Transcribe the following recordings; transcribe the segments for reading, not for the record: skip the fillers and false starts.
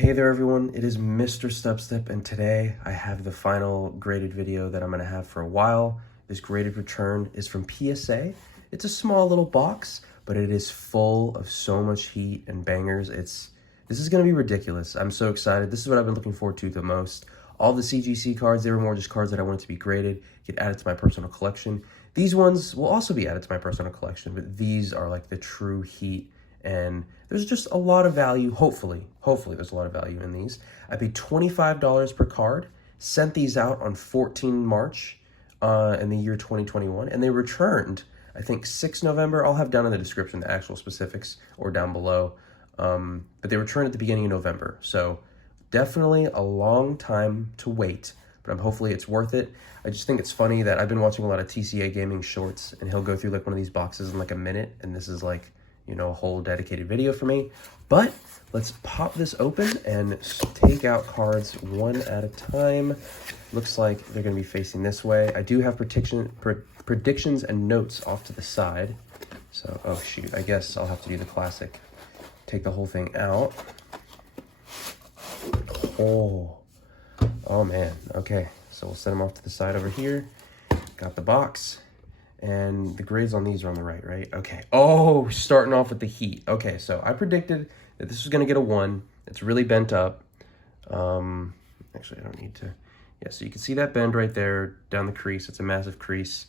Hey there everyone, it is MisterStubstep, and today I have the final graded video that I'm going to have for a while. This graded return is from PSA. It's a small little box, but it is full of so much heat and bangers. This is going to be ridiculous. I'm so excited. This is what I've been looking forward to the most. All the CGC cards, they were more just cards that I wanted to be graded, get added to my personal collection. These ones will also be added to my personal collection, but these are like the true heat, and there's just a lot of value. Hopefully there's a lot of value in these. I paid $25 per card, sent these out on 14 March in the year 2021, and they returned, I think, 6 November. I'll have down in the description the actual specifics or down below. But they returned at the beginning of November. So definitely a long time to wait, but hopefully it's worth it. I just think it's funny that I've been watching a lot of TCA gaming shorts, and he'll go through like one of these boxes in like a minute, and this is like, you know, a whole dedicated video for me. But let's pop this open and take out cards one at a time. Looks like they're going to be facing this way. I do have predictions and notes off to the side. So, oh shoot, I guess I'll have to do the classic. Take the whole thing out. Oh man, okay. So we'll set them off to the side over here. Got the box. And the grades on these are on the right? Okay. Oh, starting off with the heat. Okay, so I predicted that this was going to get a 1. It's really bent up. Actually, I don't need to. Yeah, so you can see that bend right there down the crease. It's a massive crease.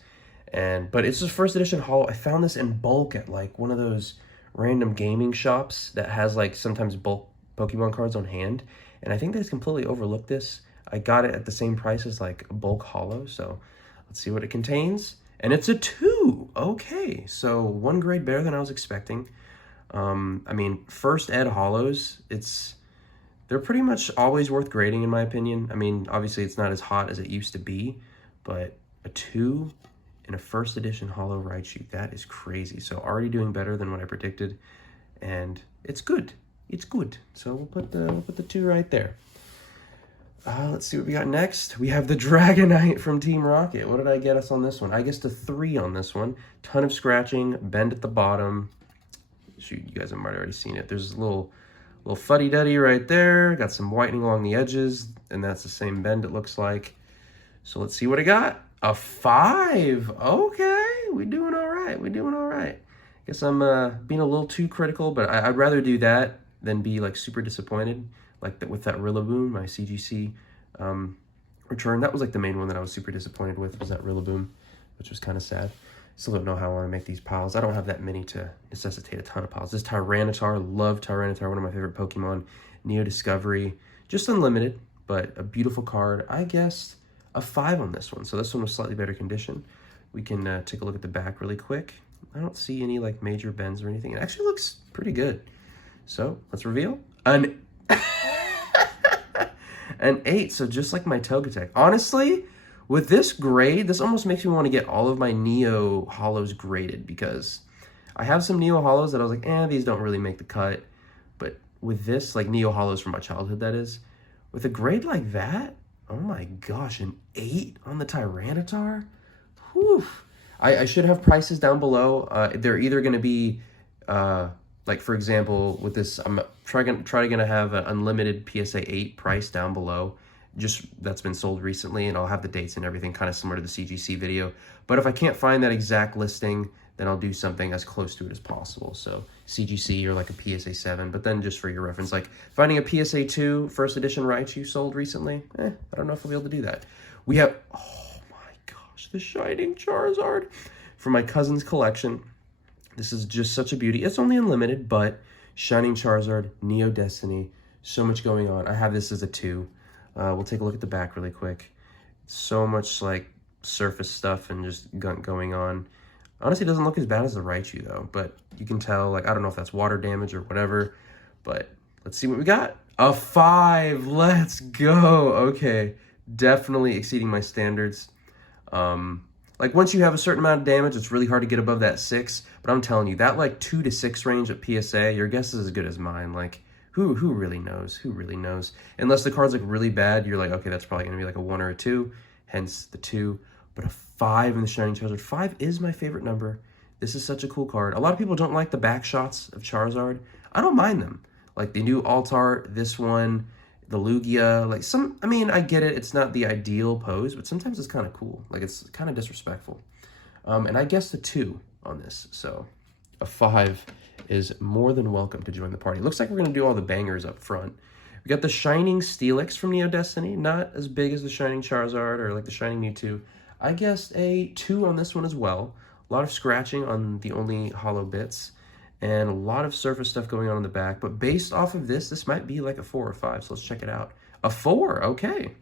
But it's just first edition holo. I found this in bulk at like one of those random gaming shops that has like sometimes bulk Pokemon cards on hand. And I think they just completely overlooked this. I got it at the same price as like a bulk holo. So let's see what it contains. And it's a 2. Okay, so 1 grade better than I was expecting. I mean, first ed holos, they're pretty much always worth grading in my opinion. I mean, obviously it's not as hot as it used to be, but a 2 in a first edition holo Raichu, that is crazy. So already doing better than what I predicted, and it's good. It's good. So we'll put the 2 right there. Let's see what we got next. We have the Dragonite from Team Rocket. What did I get us on this one? I guess the 3 on this one. Ton of scratching, bend at the bottom. Shoot, you guys might have already seen it. There's a little fuddy-duddy right there. Got some whitening along the edges, and that's the same bend it looks like. So let's see what I got. A 5. Okay, we're doing all right. We're doing all right. Guess I'm being a little too critical, but I'd rather do that than be like super disappointed. Like that with that Rillaboom, my CGC return. That was like the main one that I was super disappointed with, was that Rillaboom, which was kind of sad. Still don't know how I want to make these piles. I don't have that many to necessitate a ton of piles. This Tyranitar, love Tyranitar, one of my favorite Pokemon. Neo Discovery, just unlimited, but a beautiful card. I guessed a 5 on this one, so this one was slightly better condition. We can take a look at the back really quick. I don't see any like major bends or anything. It actually looks pretty good. So let's reveal an 8, so just like my Togetic. Honestly, with this grade, this almost makes me want to get all of my Neo Holos graded, because I have some Neo Holos that I was like, these don't really make the cut. But with this, like Neo Holos from my childhood, that is, with a grade like that, oh my gosh, an 8 on the Tyranitar? Whew. I should have prices down below. They're either going to be... like, for example, with this, I'm trying to have an unlimited PSA 8 price down below. Just that's been sold recently, and I'll have the dates and everything kind of similar to the CGC video. But if I can't find that exact listing, then I'll do something as close to it as possible. So CGC or like a PSA 7. But then just for your reference, like finding a PSA 2 first edition Raichu sold recently, I don't know if I'll be able to do that. We have, oh my gosh, the Shining Charizard from my cousin's collection. This is just such a beauty. It's only unlimited, but Shining Charizard, Neo Destiny, so much going on. I have this as a 2. We'll take a look at the back really quick. So much like surface stuff and just gunk going on. Honestly, it doesn't look as bad as the Raichu though, but you can tell, like, I don't know if that's water damage or whatever, but let's see what we got. A 5, let's go. Okay, definitely exceeding my standards. Like, once you have a certain amount of damage, it's really hard to get above that 6. But I'm telling you, that, like, 2 to 6 range at PSA, your guess is as good as mine. Like, who really knows? Who really knows? Unless the card's, like, really bad, you're like, okay, that's probably going to be, like, a 1 or a 2. Hence the 2. But a 5 in the Shining Charizard. 5 is my favorite number. This is such a cool card. A lot of people don't like the back shots of Charizard. I don't mind them. Like the new Altar, this one, the Lugia, like I mean, I get it. It's not the ideal pose, but sometimes it's kind of cool. Like it's kind of disrespectful. And I guessed a 2 on this. So a 5 is more than welcome to join the party. Looks like we're going to do all the bangers up front. We got the Shining Steelix from Neo Destiny. Not as big as the Shining Charizard or like the Shining Mewtwo. I guessed a 2 on this one as well. A lot of scratching on the only hollow bits. And a lot of surface stuff going on in the back. But based off of this might be like a 4 or 5. So let's check it out. A 4, okay.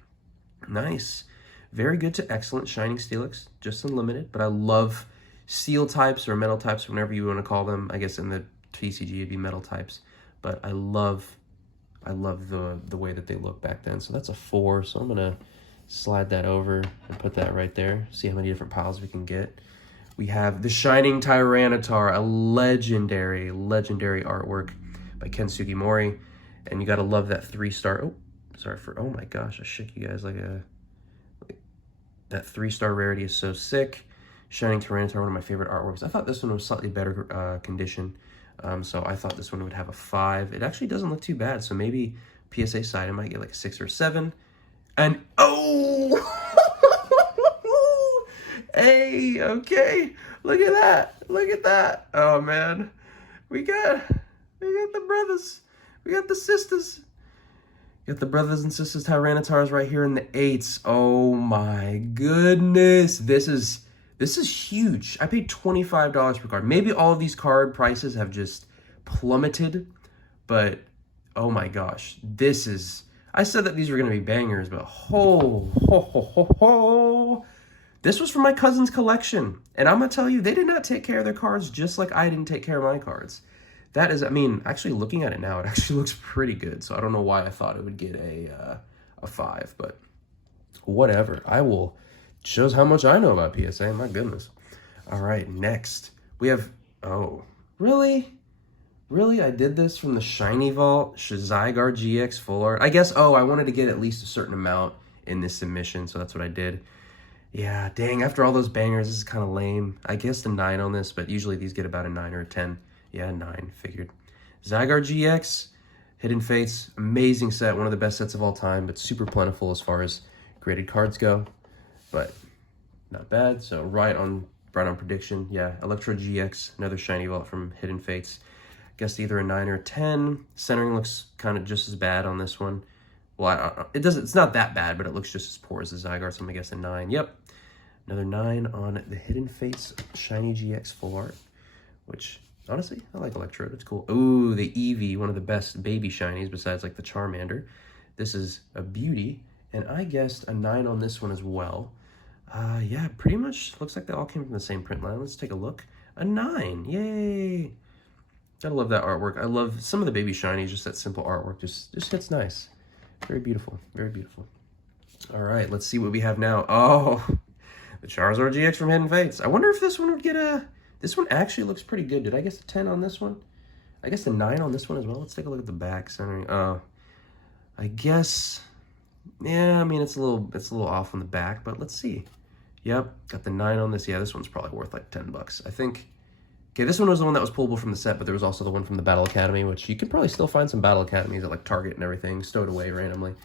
Nice. Very good to excellent Shining Steelix. Just unlimited. But I love steel types or metal types, whenever you want to call them. I guess in the TCG it'd be metal types. But I love the way that they look back then. So that's a 4. So I'm going to slide that over and put that right there. See how many different piles we can get. We have the Shining Tyranitar, a legendary artwork by Ken Sugimori. And you got to love that 3-star. Oh, sorry for, oh my gosh, I shook you guys like that 3-star rarity is so sick. Shining Tyranitar, one of my favorite artworks. I thought this one was slightly better condition. So I thought this one would have a 5. It actually doesn't look too bad. So maybe PSA side, I might get like a 6 or 7. And, oh! Hey, okay. Look at that. Look at that. Oh, man. We got the brothers. We got the sisters. Got the brothers and sisters Tyranitars right here in the 8s. Oh, my goodness. This is huge. I paid $25 per card. Maybe all of these card prices have just plummeted, but oh my gosh, this is, I said that these were going to be bangers, but this was from my cousin's collection. And I'm going to tell you, they did not take care of their cards just like I didn't take care of my cards. That is, I mean, actually looking at it now, it actually looks pretty good. So I don't know why I thought it would get a 5, but whatever. Shows how much I know about PSA. My goodness. All right, next we have, oh, really? I did this from the Shiny Vault, Zygarde GX Full Art. I guess, oh, I wanted to get at least a certain amount in this submission, so that's what I did. Yeah, dang, after all those bangers, this is kind of lame. I guess a 9 on this, but usually these get about a 9 or a 10. Yeah, 9, figured. Zygarde GX, Hidden Fates, amazing set, one of the best sets of all time, but super plentiful as far as graded cards go. But not bad. So right on prediction. Yeah, Electro GX, another Shiny Vault from Hidden Fates. Guess either a 9 or a 10. Centering looks kind of just as bad on this one. Well, it's not that bad, but it looks just as poor as the Zygarde, so I'm gonna guess a 9. Yep, another 9 on the Hidden Fates Shiny GX Full Art, which honestly I like Electrode. It's cool. Ooh, the Eevee, one of the best baby shinies besides like the Charmander. This is a beauty, and I guessed a 9 on this one as well. Yeah, pretty much looks like they all came from the same print line. Let's take a look. A 9, yay! Gotta love that artwork. I love some of the baby shinies, just that simple artwork. Just hits nice. Very beautiful, very beautiful. All right, let's see what we have now. Oh, the Charizard GX from Hidden Fates. I wonder if this one would get a, this one actually looks pretty good. Did I guess a 10 on this one? I guess a 9 on this one as well. Let's take a look at the back centering. I guess, yeah, I mean, it's a little off on the back, but let's see. Yep, got the 9 on this. Yeah, this one's probably worth like $10, I think. Okay, this one was the one that was pullable from the set, but there was also the one from the Battle Academy, which you can probably still find some Battle Academies at like Target and everything, stowed away randomly.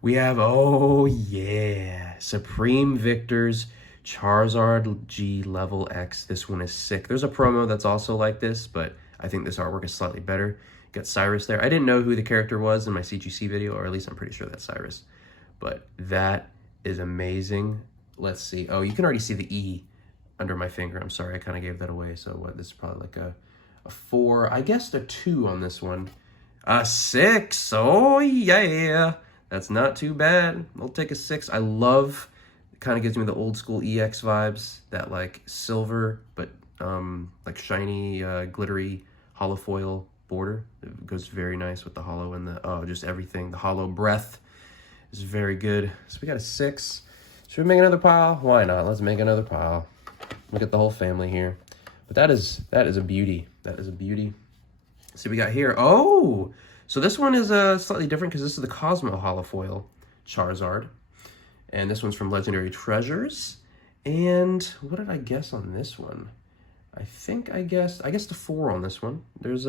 We have, oh yeah, Supreme Victor's Charizard G Level X. This one is sick. There's a promo that's also like this, but I think this artwork is slightly better. Got Cyrus there. I didn't know who the character was in my CGC video, or at least I'm pretty sure that's Cyrus. But that is amazing. Let's see. Oh, you can already see the E under my finger. I'm sorry, I kind of gave that away. So what, this is probably like a 4. I guessed a 2 on this one. A 6. Oh yeah, that's not too bad. I'll take a 6. I love, it kind of gives me the old school EX vibes. That like silver, but like shiny, glittery hollow foil border. It goes very nice with the hollow and the, oh, just everything. The hollow breath is very good. So we got a 6. Should we make another pile? Why not? Let's make another pile. Look at the whole family here. But that is a beauty. That is a beauty. So we got here. Oh, so this one is slightly different because this is the Cosmo Holofoil Charizard. And this one's from Legendary Treasures. And what did I guess on this one? I think I guessed a 4 on this one. There's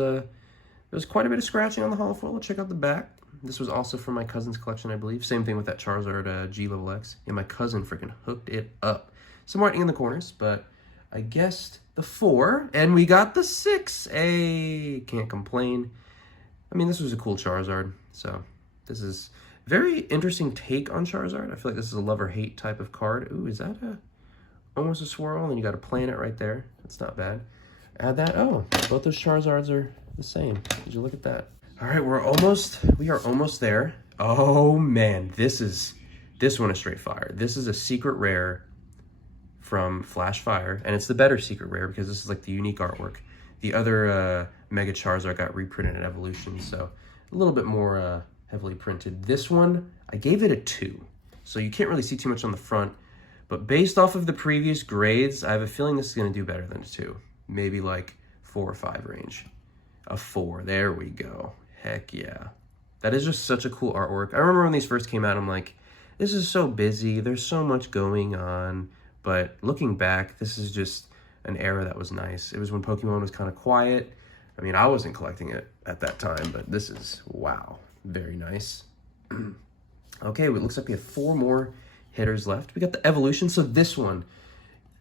There's quite a bit of scratching on the hollow foil. Check out the back. This was also from my cousin's collection, I believe. Same thing with that Charizard G Level X. Yeah, my cousin freaking hooked it up. Some whitening in the corners, but I guessed the 4, and we got the 6. Hey, can't complain. I mean, this was a cool Charizard, so this is very interesting take on Charizard. I feel like this is a love or hate type of card. Ooh, is that almost a swirl? And you got a planet right there. That's not bad. Add that. Oh, both those Charizards are the same. Did you look at that? All right, we are almost there. Oh man, this one is straight fire. This is a secret rare from Flash Fire, and it's the better secret rare because this is like the unique artwork. The other Mega Charizard got reprinted in Evolution, so a little bit more heavily printed. This one, I gave it a 2, so you can't really see too much on the front, but based off of the previous grades, I have a feeling this is going to do better than a 2. Maybe like 4 or 5 range. A 4, there we go. Heck yeah. That is just such a cool artwork. I remember when these first came out, I'm like, this is so busy, there's so much going on, but looking back, this is just an era that was nice. It was when Pokemon was kind of quiet. I mean, I wasn't collecting it at that time, but this is, wow, very nice. Okay, it looks like we have 4 more hitters left. We got the Evolution, so this one,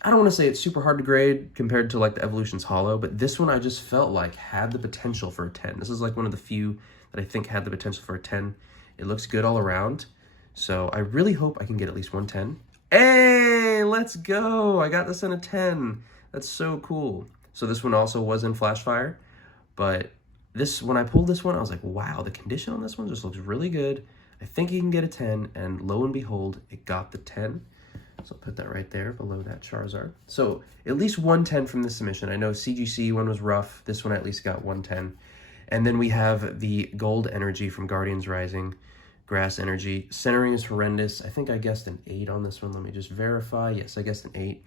I don't want to say it's super hard to grade compared to like the Evolution's Hollow, but this one I just felt like had the potential for a 10. This is like one of the few that I think had the potential for a 10. It looks good all around, so I really hope I can get at least 110. Hey, let's go! I got this in a 10. That's so cool. So this one also was in Flash Fire, but when I pulled this one, I was like, wow, the condition on this one just looks really good. I think you can get a 10, and lo and behold, it got the 10. So I'll put that right there below that Charizard. So at least 110 from this submission. I know CGC one was rough. This one at least got 110. And then we have the Gold Energy from Guardians Rising. Grass Energy. Centering is horrendous. I think I guessed an 8 on this one. Let me just verify. Yes, I guessed an 8.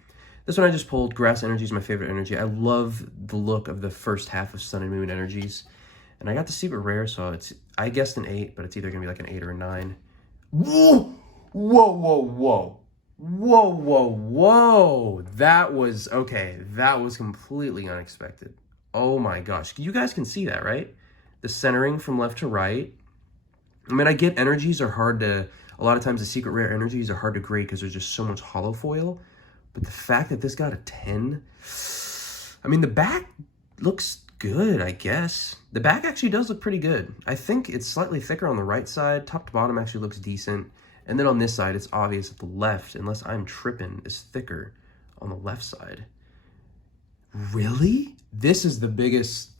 This one I just pulled. Grass Energy is my favorite energy. I love the look of the first half of Sun and Moon energies. And I got the secret rare, so I guessed an 8, but it's either going to be like an 8 or a 9. Whoa! Whoa, whoa, whoa. Whoa, whoa, whoa. That was completely unexpected. Oh my gosh. You guys can see that, right? The centering from left to right. I mean, I get energies are hard to, a lot of times the secret rare energies are hard to grade because there's just so much hollow foil. But the fact that this got a 10, I mean, the back looks good, I guess. The back actually does look pretty good. I think it's slightly thicker on the right side. Top to bottom actually looks decent. And then on this side, it's obvious that the left, unless I'm tripping, is thicker on the left side. Really? This is the biggest,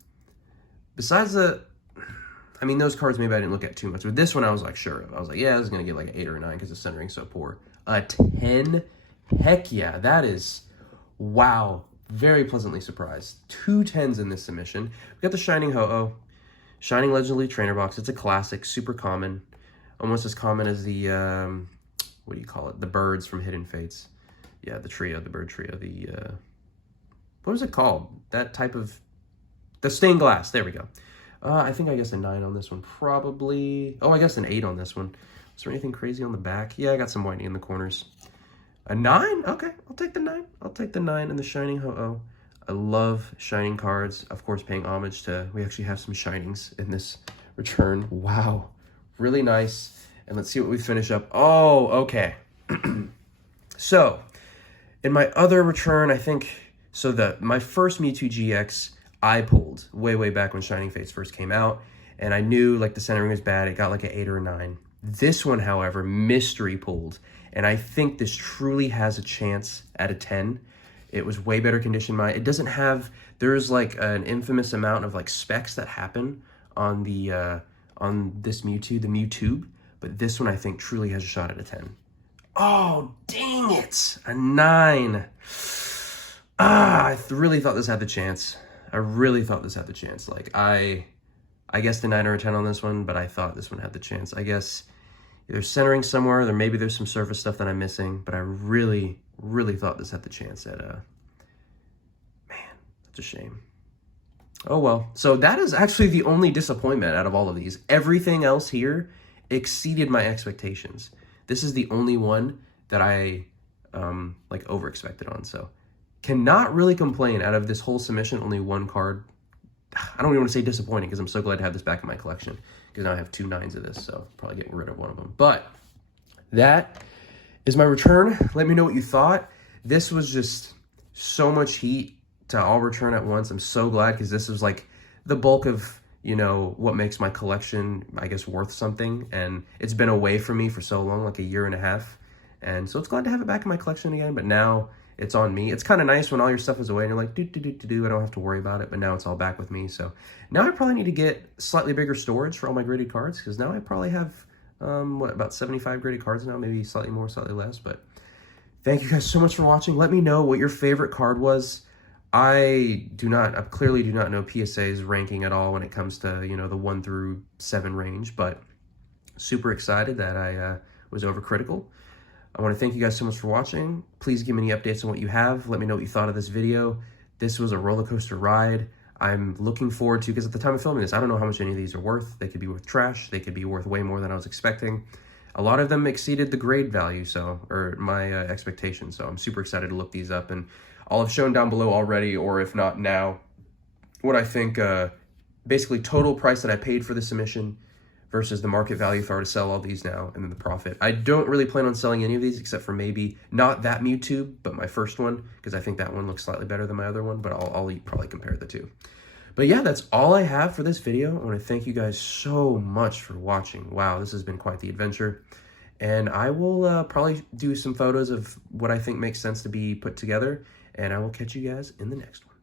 besides I mean, those cards maybe I didn't look at too much. But this one I was like, sure. I was like, yeah, this is going to get like an 8 or a 9 because the centering's so poor. A 10? Heck yeah, that is, wow. Very pleasantly surprised. 2 10s in this submission. We got the Shining Ho-Oh. Shining Legend Elite Trainer Box. It's a classic, super common. Almost as common as the, what do you call it? The birds from Hidden Fates. Yeah, the trio, the bird trio. The, what was it called? That type of, the stained glass. There we go. I think I guess a 9 on this one, probably. Oh, I guess an 8 on this one. Is there anything crazy on the back? Yeah, I got some whitening in the corners. A 9? Okay, I'll take the 9. I'll take the 9 in the Shining Ho-Oh. I love Shining cards. Of course, paying homage to, we actually have some Shinings in this return. Wow. Really nice. And let's see what we finish up. Oh, okay. So, in my other return, I think, so my first Mewtwo GX, I pulled way back when Shining Fates first came out. And I knew, like, the centering was bad. It got, like, an 8 or a 9. This one, however, mystery pulled. And I think this truly has a chance at a 10. It was way better condition. It doesn't have, there's, like, an infamous amount of, like, specs that happen on the, on this Mewtwo, the Mewtube, but this one I think truly has a shot at a 10. Oh, dang it! A 9. I really thought this had the chance. I really thought this had the chance. Like, I guessed a 9 or a 10 on this one, but I thought this one had the chance. I guess either centering somewhere, maybe there's some surface stuff that I'm missing, but I really thought this had the chance at a, man, that's a shame. Oh, well. So that is actually the only disappointment out of all of these. Everything else here exceeded my expectations. This is the only one that I, like, over-expected on. So cannot really complain. Out of this whole submission, only one card I don't even want to say disappointing because I'm so glad to have this back in my collection because now I have 2 9s of this, so probably getting rid of one of them. But that is my return. Let me know what you thought. This was just so much heat to all return at once. I'm so glad because this was like the bulk of, you know, what makes my collection, I guess, worth something. And it's been away from me for so long, like a year and a half. And so it's glad to have it back in my collection again, but now it's on me. It's kind of nice when all your stuff is away and you're like, I don't have to worry about it, but now it's all back with me. So now I probably need to get slightly bigger storage for all my graded cards because now I probably have, about 75 graded cards now, maybe slightly more, slightly less. But thank you guys so much for watching. Let me know what your favorite card was. I clearly do not know PSA's ranking at all when it comes to, you know, the 1 through 7 range, but super excited that I was overcritical. I want to thank you guys so much for watching. Please give me any updates on what you have. Let me know what you thought of this video. This was a roller coaster ride. I'm looking forward to, because at the time of filming this, I don't know how much any of these are worth. They could be worth trash. They could be worth way more than I was expecting. A lot of them exceeded the grade value, or my expectations. So I'm super excited to look these up, and I'll have shown down below already, or if not now, what I think, basically total price that I paid for the submission versus the market value if I were to sell all these now, and then the profit. I don't really plan on selling any of these except for maybe not that Mewtwo, but my first one, because I think that one looks slightly better than my other one, but I'll probably compare the two. But yeah, that's all I have for this video. I want to thank you guys so much for watching. Wow, this has been quite the adventure. And I will probably do some photos of what I think makes sense to be put together, and I will catch you guys in the next one.